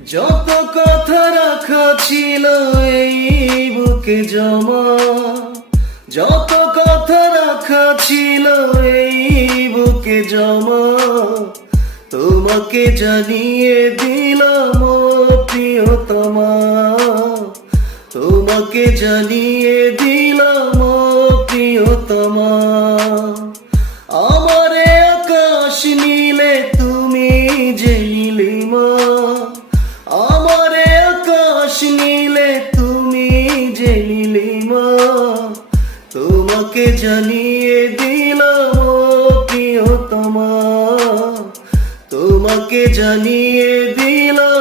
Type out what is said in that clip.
যত কথা রাখা ছিল এই বুকে জমা, যত কথা রাখা ছিল এই বুকে জমা, তোমাকে জানিয়ে দিলাম ও প্রিয়তমা, তোমাকে জানিয়ে দিলাম ও প্রিয়তমা। আমারে আকাশ নীলে তুমি যে নীলিমা, আমারে আকাশ নীলে তুমি যে নীলিমা, তোমাকে জানিয়ে দিলাম ও প্রিয়তমা, তোমাকে জানিয়ে দিলাম